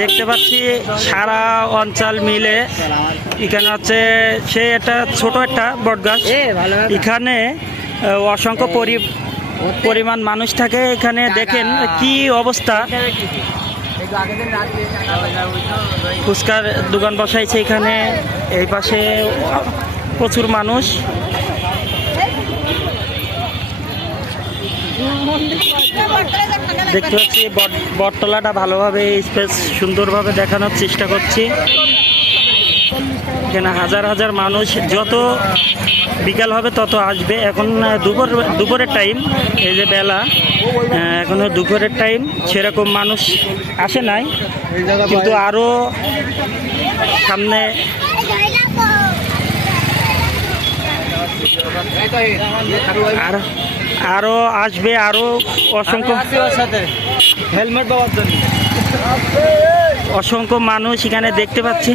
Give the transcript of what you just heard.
দেখতে পাচ্ছি সারা অঞ্চল মিলে এখানে হচ্ছে সে একটা ছোট একটা বটগাছ। এখানে অসংখ্য পরিমাণ মানুষ থাকে। এখানে দেখেন কি অবস্থা, ফুচকার দোকান বসাইছে এখানে। এই পাশে প্রচুর মানুষ। দেখতে পাচ্ছি বটতলাটা ভালোভাবে স্পেস সুন্দরভাবে দেখানোর চেষ্টা করছি। এখানে হাজার হাজার মানুষ, যত বিকাল হবে তত আসবে। এখন দুপুরের টাইম, এই যে বেলা, এখনো দুপুরের টাইম, সেরকম মানুষ আসে নাই, কিন্তু আরও সামনে আরো আসবে, আরো অসংখ্য হেলমেট দেওয়ার জন্য অসংখ্য মানুষ এখানে দেখতে পাচ্ছি।